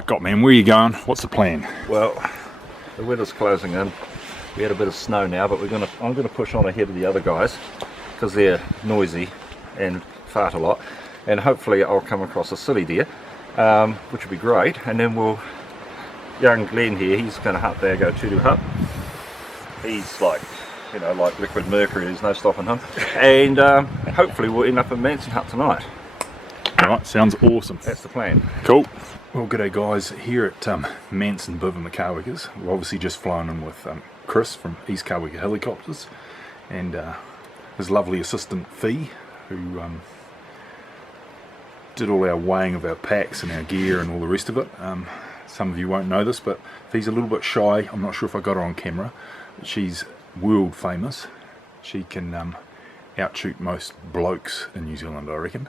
Fuck up, man, where are you going? What's the plan? Well, the weather's closing in. We had a bit of snow now, but I'm gonna push on ahead of the other guys because they're noisy and fart a lot, and hopefully I'll come across a silly deer, which would be great. And then young Glenn here, he's going to hunt there, go to hut. He's like, you know, like liquid mercury. There's no stopping him. And hopefully we'll end up in Manson hut tonight. Alright, sounds awesome. That's the plan. Cool. Well, g'day guys, here at Manson Biv and the Kawekas. We've obviously just flown in with Chris from East Kaweka Helicopters and his lovely assistant Fee, who did all our weighing of our packs and our gear and all the rest of it. Some of you won't know this, but Fee's a little bit shy. I'm not sure if I got her on camera, but she's world famous. She can outshoot most blokes in New Zealand, I reckon,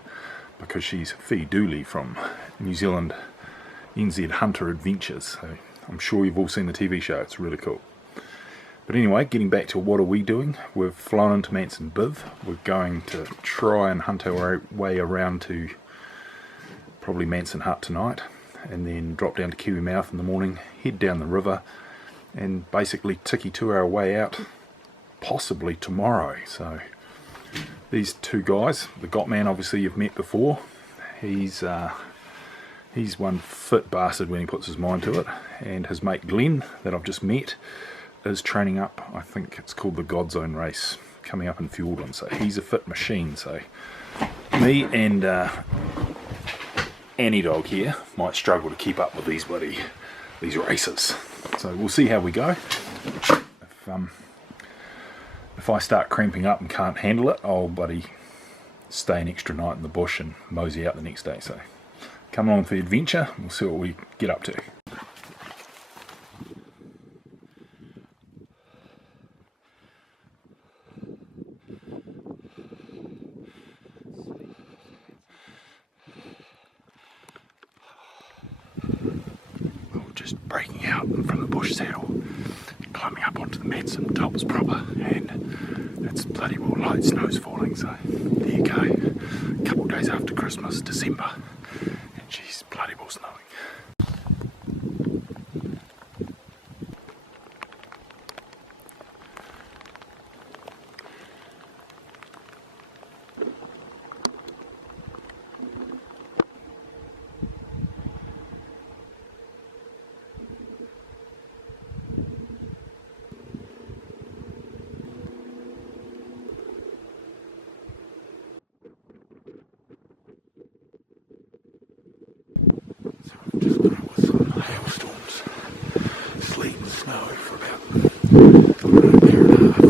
because she's Fee Dooley from New Zealand NZ Hunter Adventures. So I'm sure you've all seen the TV show. It's really cool. But anyway, getting back to what are we doing, we've flown into Manson Biv. We're going to try and hunt our way around to probably Manson Hut tonight, and then drop down to Kiwi Mouth in the morning, head down the river, and basically tiki-tour our way out, possibly tomorrow. So these two guys, the Got Man obviously you've met before, he's one fit bastard when he puts his mind to it, and his mate Glenn that I've just met is training up, I think it's called the God Zone race, coming up in Fiordland, so he's a fit machine. So me and Annie Dog here might struggle to keep up with these races. So we'll see how we go. If I start cramping up and can't handle it, I'll stay an extra night in the bush and mosey out the next day. So come along for the adventure, we'll see what we get up to. Just breaking out from the bush saddle, climbing up onto the Manson tops proper, and it's bloody well light, snow's falling, so there you go. A couple of days after Christmas, December, and she's bloody well snowing.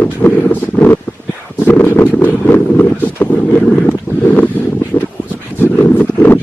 2 hours. Now it's going to get dark. We're going to stop our way around, head towards Manson Hut for the night.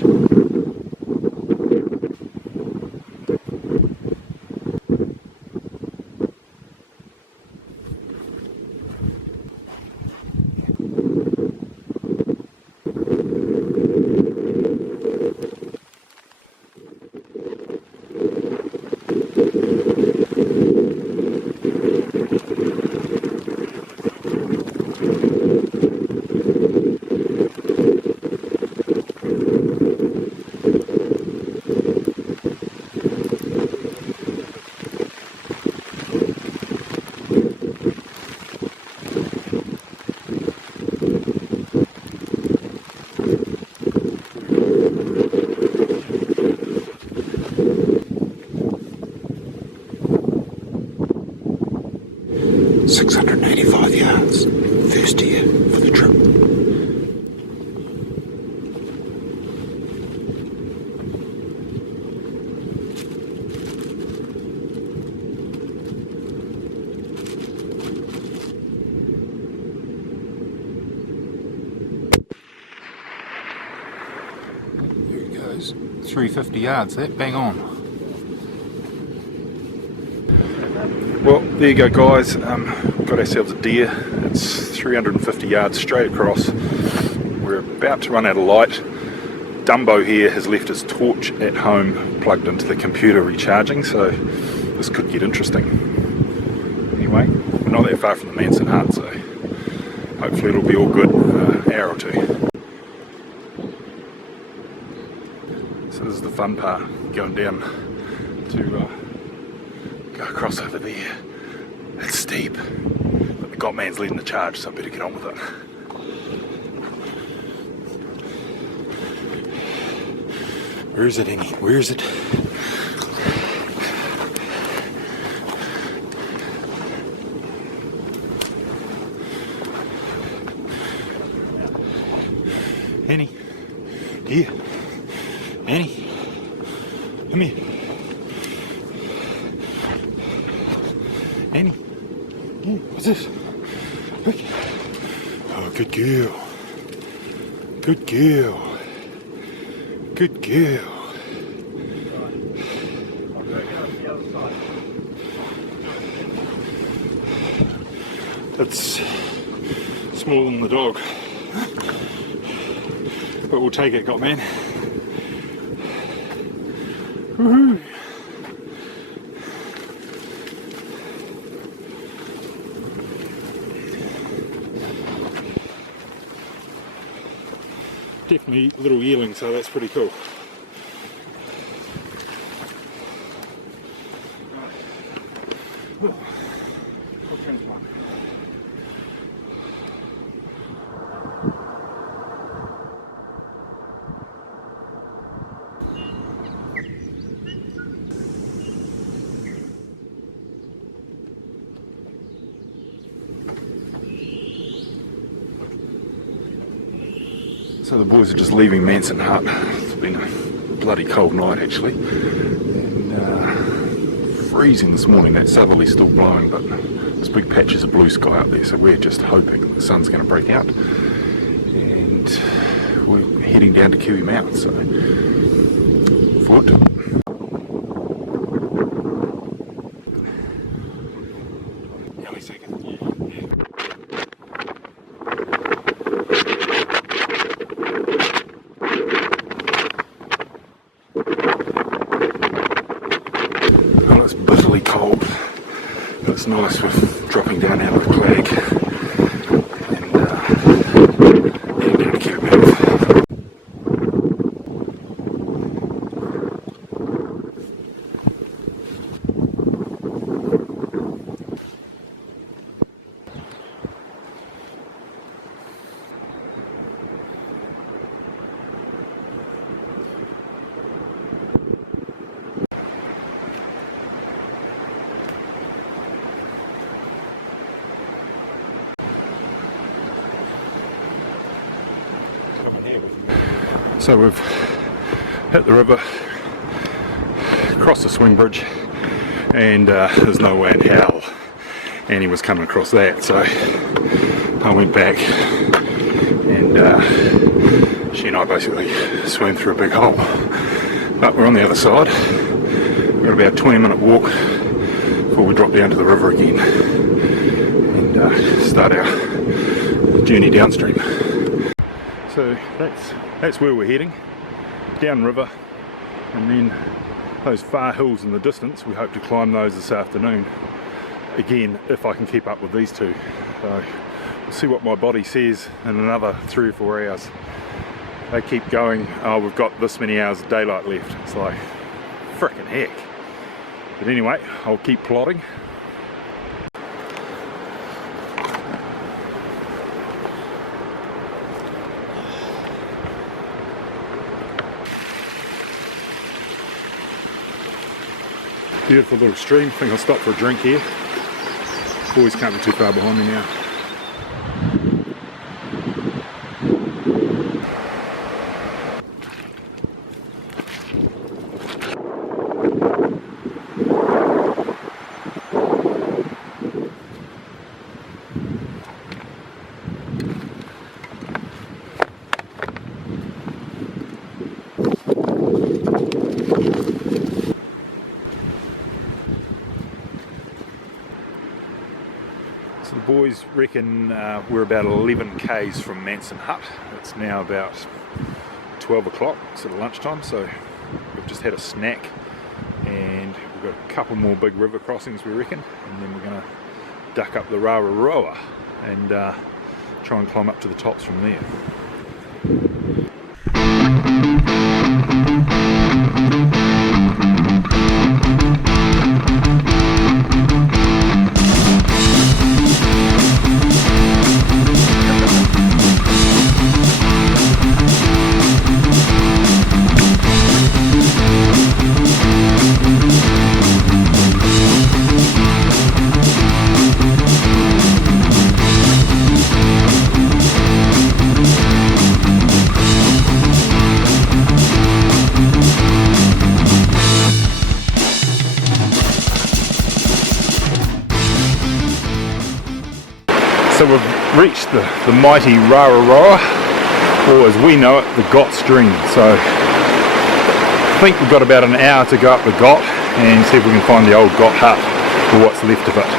$685 yards, first year for the trip. There he goes, 350 yards, that bang on. Well, there you go guys, got ourselves a deer. It's 350 yards straight across. We're about to run out of light. Dumbo here has left his torch at home plugged into the computer recharging, so this could get interesting. Anyway, we're not that far from the Manson Hut, so hopefully it'll be all good in an hour or two. So this is the fun part, going down to go across over there. It's steep, but the Gotman's leading the charge, so I better get on with it. Where is it, Annie? Where is it? Annie, here. Annie, come here. Annie, what's this? Look. Oh, good girl. Good girl. Good girl. It's smaller than the dog, but we'll take it, Gotman. Woohoo! Definitely little yearling, so that's pretty cool. So the boys are just leaving Manson Hut. It's been a bloody cold night actually, and freezing this morning. That southerly's still blowing, but there's big patches of blue sky up there, so we're just hoping the sun's going to break out. And we're heading down to Kiwi Mount, so forward to it. It's nice with dropping down out of the clag and heading down to Kiwi Mount. So we've hit the river, crossed the swing bridge, and there's no way in hell Annie was coming across that, so I went back and she and I basically swam through a big hole. But we're on the other side. We've got about a 20-minute walk before we drop down to the river again and start our journey downstream. So that's where we're heading, downriver, and then those far hills in the distance, we hope to climb those this afternoon, again if I can keep up with these two. So we'll see what my body says in another 3 or 4 hours. They keep going, oh we've got this many hours of daylight left. It's like, frickin' heck. But anyway, I'll keep plodding. Beautiful little stream. I think I'll stop for a drink here. Boys can't be too far behind me now. So the boys reckon we're about 11 k's from Manson Hut. It's now about 12 o'clock, sort of lunchtime, so we've just had a snack and we've got a couple more big river crossings we reckon, and then we're going to duck up the Rawaroa and try and climb up to the tops from there. So we've reached the mighty Rara, or as we know it, the Got Stream. So I think we've got about an hour to go up the Got and see if we can find the old Got hut, or what's left of it.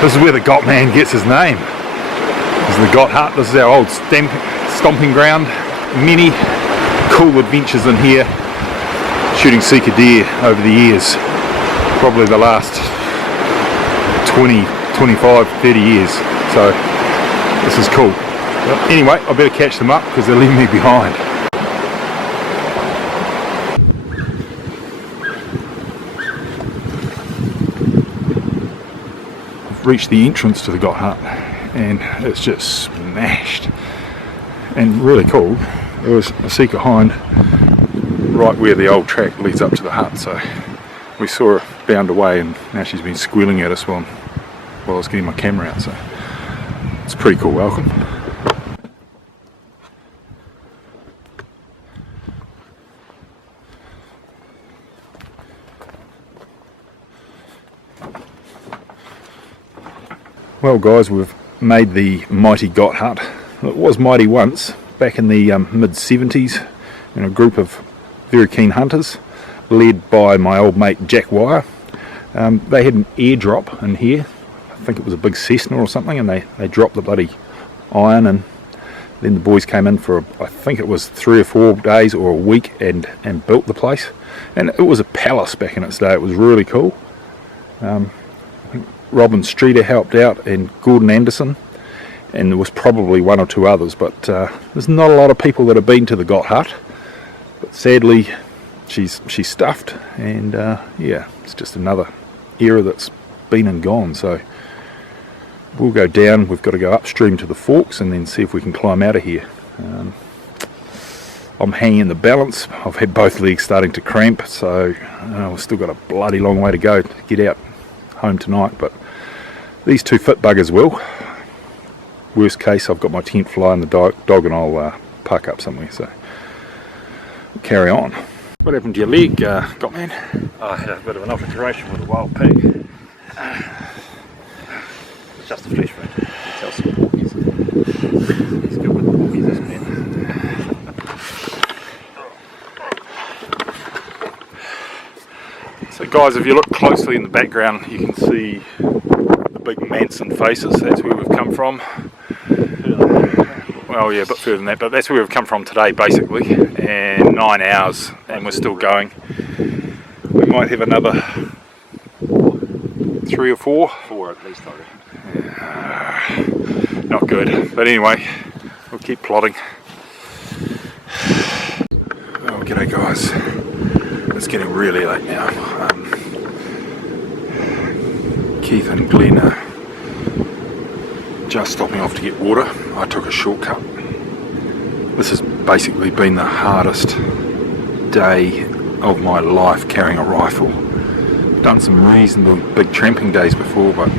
This is where the Got man gets his name. This is the Got hut. This is our old stomping ground. Many cool adventures in here, shooting Sika deer over the years, probably the last 20, 25, 30 years. So this is cool. But anyway, I better catch them up because they're leaving me behind. I've reached the entrance to the Got hut and it's just smashed and really cool. There was a Sika hind right where the old track leads up to the hut, so we saw her bound away and now she's been squealing at us while I was getting my camera out, so it's a pretty cool welcome. Well guys, we've made the mighty Got hut. It was mighty once, back in the mid-70s, in a group of very keen hunters led by my old mate Jack Wire. They had an airdrop in here. I think it was a big Cessna or something, and they dropped the bloody iron, and then the boys came in for I think it was 3 or 4 days or a week and built the place. And it was a palace back in its day. It was really cool. I think Robin Streeter helped out and Gordon Anderson, and there was probably 1 or 2 others, but there's not a lot of people that have been to the Got hut. But sadly she's stuffed, and yeah, it's just another era that's been and gone. So we'll go down. We've got to go upstream to the forks and then see if we can climb out of here. I'm hanging the balance. I've had both legs starting to cramp, so we've still got a bloody long way to go to get out home tonight, but these 2 fit buggers will. Worst case, I've got my tent fly and the dog and I'll park up somewhere, so we'll carry on. What happened to your leg, Got man? I had a bit of an altercation with a wild pig. It's just a flesh wound. Tell some porkies. He's good with the porkies, this man. So guys, if you look closely in the background, you can see the big Manson faces. That's where we've come from. Well, yeah, a bit further than that, but that's where we've come from today, basically. And 9 hours, and we're still going. We might have another 3 or 4. 4 at least, I reckon. Not good, but anyway, we'll keep plodding. Oh, g'day guys. It's getting really late now. Keith and Glenn are just stopping off to get water. I took a shortcut. This has basically been the hardest day of my life carrying a rifle. I've done some reasonably big tramping days before, but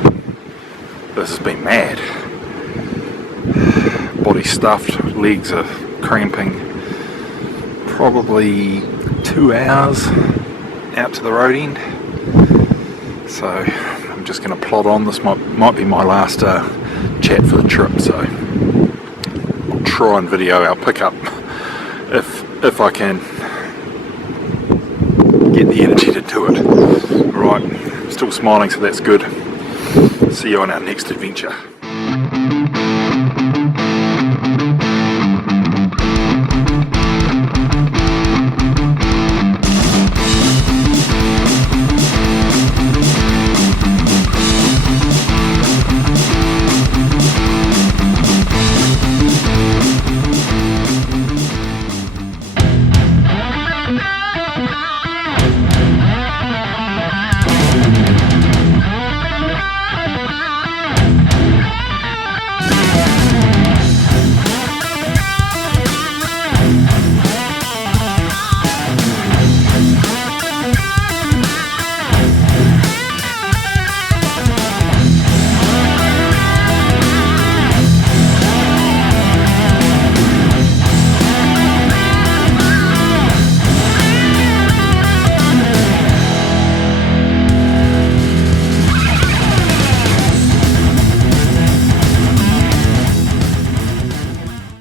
this has been mad. Body stuffed, legs are cramping. Probably 2 hours out to the road end. So I'm just going to plod on. This might be my last chat for the trip, so I'll try and video our pickup if I can get the energy to do it. Right, still smiling, so that's good. See you on our next adventure.